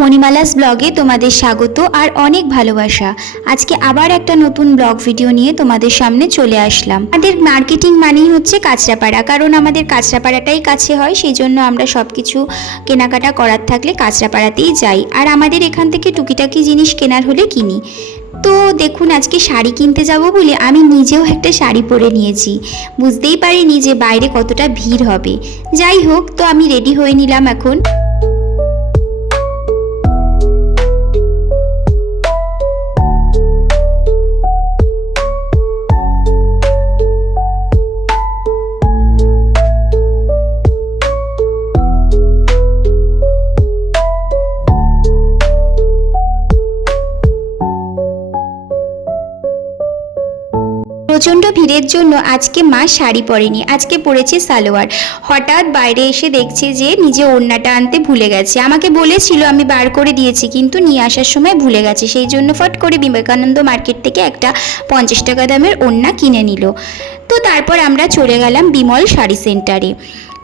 মণিমালাস ব্লগে তোমাদের স্বাগত আর অনেক ভালোবাসা। আজকে আবার একটা নতুন ব্লগ ভিডিও নিয়ে তোমাদের সামনে চলে আসলাম। আমাদের মার্কেটিং মানেই হচ্ছে কাঁচরাপাড়া, কারণ আমাদের কাঁচরাপাড়াটাই কাছে হয়, সেই জন্য আমরা সব কিছু কেনাকাটা করার থাকলে কাঁচরাপাড়াতেই যাই। আর আমাদের এখান থেকে টুকিটাকি জিনিস কেনার হলে কিনি। তো দেখুন, আজকে শাড়ি কিনতে যাব বলে আমি নিজেও একটা শাড়ি পরে নিয়েছি। বুঝতেই পারিনি যে বাইরে কতটা ভিড় হবে। যাই হোক, তো আমি রেডি হয়ে নিলাম এখন। প্রচণ্ড ভিড়ের জন্য আজকে মা শাড়ি পরেনি, আজকে পরেছে সালোয়ার। হঠাৎ বাইরে এসে দেখছে যে নিজে ওড়নাটা আনতে ভুলে গেছে। আমাকে বলেছিল, আমি বার করে দিয়েছি, কিন্তু নিয়ে আসার সময় ভুলে গেছে। সেই জন্য ফট করে বিবেকানন্দ মার্কেট থেকে একটা 50 টাকা দামের ওড়না কিনে নিল। তো তারপর আমরা চলে গেলাম বিমল শাড়ি সেন্টারে।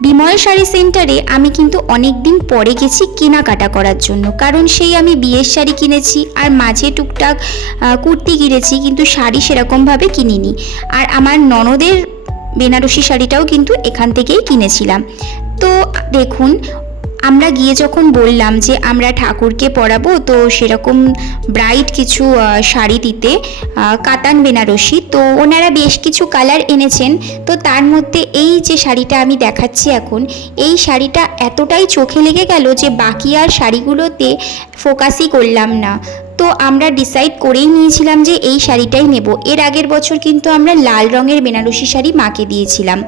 বিমল শাড়ি সেন্টারে আমি কিন্তু অনেক দিন পরে গেছি কেনাকাটা করার জন্য, কারণ সেই আমি বিয়ের শাড়ি কিনেছি আর মাঝে টুকটাক কুর্তি কিনেছি, কিন্তু শাড়ি সেরকমভাবে কিনিনি। আর আমার ননদের বেনারসি শাড়িটাও কিন্তু এখান থেকেই কিনেছিলাম। তো দেখুন, আমরা গিয়ে যখন বললাম যে আমরা ঠাকুরকে পরাবো, তো সেরকম ব্রাইট কিছু শাড়ি দিতে, কাতান বেনারসি, তো ওনারা বেশ কিছু কালার এনেছেন। তো তার মধ্যে এই যে শাড়িটা আমি দেখাচ্ছি এখন, এই শাড়িটা এতটাই চোখে লেগে গেল যে বাকি আর শাড়িগুলোতে ফোকাসই করলাম না। তো আমরা ডিসাইড করেই নিয়েছিলাম যে এই শাড়িটাই নেব। এর আগের বছর কিন্তু আমরা লাল রঙের বেনারসি শাড়ি মাকে দিয়েছিলাম।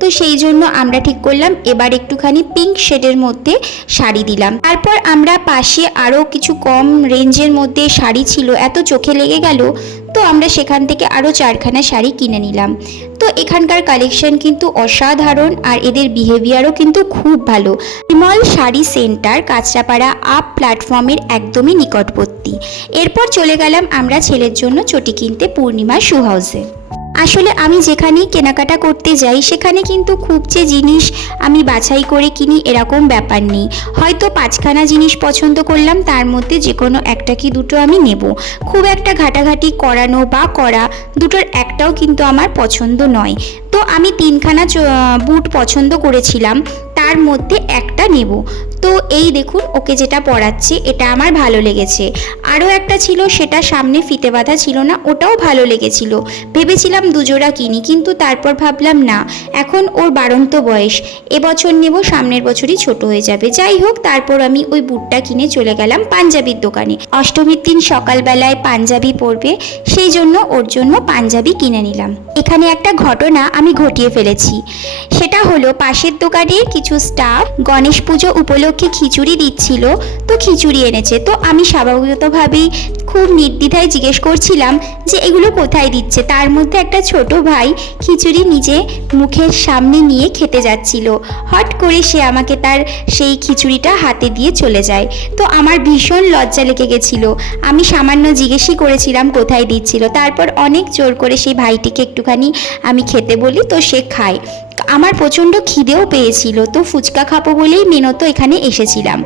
তো সেই জন্য আমরা ঠিক করলাম এবার একটুখানি পিঙ্ক শেডের মধ্যে শাড়ি দিলাম। তারপর আমরা পাশে আরও কিছু কম রেঞ্জের মধ্যে শাড়ি ছিল, এত চোখে লেগে গেল, তো আমরা সেখান থেকে আরও 4খানা শাড়ি কিনে নিলাম। তো এখানকার কালেকশন কিন্তু অসাধারণ, আর এদের বিহেভিয়ারও কিন্তু খুব ভালো। বিমল শাড়ি সেন্টার কাঁচরাপাড়া আপ প্ল্যাটফর্মের একদমই নিকটবর্তী। এরপর চলে গেলাম আমরা ছেলের জন্য চটি কিনতে পূর্ণিমা শু হাউসে। আসলে আমি যেখানেই কেনাকাটা করতে যাই সেখানে কিন্তু খুব যে জিনিস আমি বাছাই করে কিনি এরকম ব্যাপার নেই। হয়তো 5খানা জিনিস পছন্দ করলাম, তার মধ্যে যে কোনো একটা কি দুটো আমি নেব। খুব একটা ঘাটাঘাটি করানো বা করা দুটোর একটাও কিন্তু আমার পছন্দ নয়। তো আমি 3খানা বুট পছন্দ করেছিলাম, তার মধ্যে একটা নেব। তো এই দেখুন, ওকে যেটা পরাচ্ছে এটা আমার ভালো লেগেছে। আরও একটা ছিল, সেটা সামনে ফিতে বাঁধা ছিল না, ওটাও ভালো লেগেছিল। ভেবেছিলাম দুজোড়া কিনি, কিন্তু তারপর ভাবলাম না, এখন ওর বাড়ন্ত বয়স, এবছর নেব, সামনের বছরই ছোট হয়ে যাবে। যাই হোক, তারপর আমি ওই বুটটা কিনে চলে গেলাম পাঞ্জাবির দোকানে। অষ্টমীর দিন সকালবেলায় পাঞ্জাবি পরবে, সেই জন্য ওর জন্য পাঞ্জাবি কিনে নিলাম। এখানে একটা ঘটনা আমি ঘটিয়ে ফেলেছি। সেটা হলো, পাশের দোকানে কিছু স্টাফ গণেশ পুজো উপলক্ষে খিচুড়ি দিচ্ছিল, তো খিচুড়ি এনেছে। তো আমি স্বাভাবিকভাবেই খুব নির্দ্বিধায় জিজ্ঞেস করছিলাম যে এগুলো কোথায় দিচ্ছে। তার মধ্যে একটা ছোট ভাই খিচুড়ি নিজে মুখের সামনে নিয়ে খেতে যাচ্ছিল। হট করে সে আমাকে তার সেই খিচুড়িটা হাতে দিয়ে চলে যায়। তো আমার ভীষণ লজ্জা লেগে গেছিল। আমি সামান্য জিজ্ঞেসই করেছিলাম কোথায় দিচ্ছিল। তারপর অনেক জোর করে সেই ভাইটিকে একটুখানি আমি খেতে বলি, তো সে খায়। আমার প্রচণ্ড খিদেও পেয়েছিল, তো ফুচকা খাবো বলেই মেনত এখানে এসেছিলাম।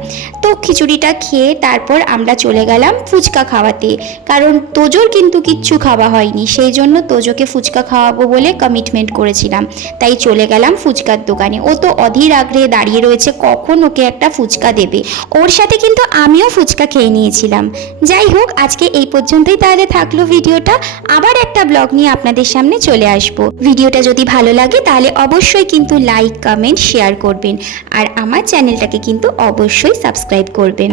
তো খিচুড়িটা খেয়ে তারপর আমরা চলে গেলাম ফুচকা খাওয়াতে, কারণ তোজোর কিন্তু কিচ্ছু খাওয়া হয়নি, সেই জন্য তোজোকে ফুচকা খাওয়াবো বলে কমিটমেন্ট করেছিলাম। তাই চলে গেলাম ফুচকার দোকানে। ও তো অধীর আগ্রহে দাঁড়িয়ে রয়েছে কখন ওকে একটা ফুচকা দেবে। ওর সাথে কিন্তু আমিও ফুচকা খেয়ে নিয়েছিলাম। যাই হোক, আজকে এই পর্যন্তই তাহলে থাকলো ভিডিওটা। আবার একটা ব্লগ নিয়ে আপনাদের সামনে চলে আসবো। ভিডিওটা যদি ভালো লাগে তাহলে অবশ্যই কিন্তু লাইক, কমেন্ট, শেয়ার করবেন, আর আমার চ্যানেলটাকে কিন্তু অবশ্যই সাবস্ক্রাইব করবেন।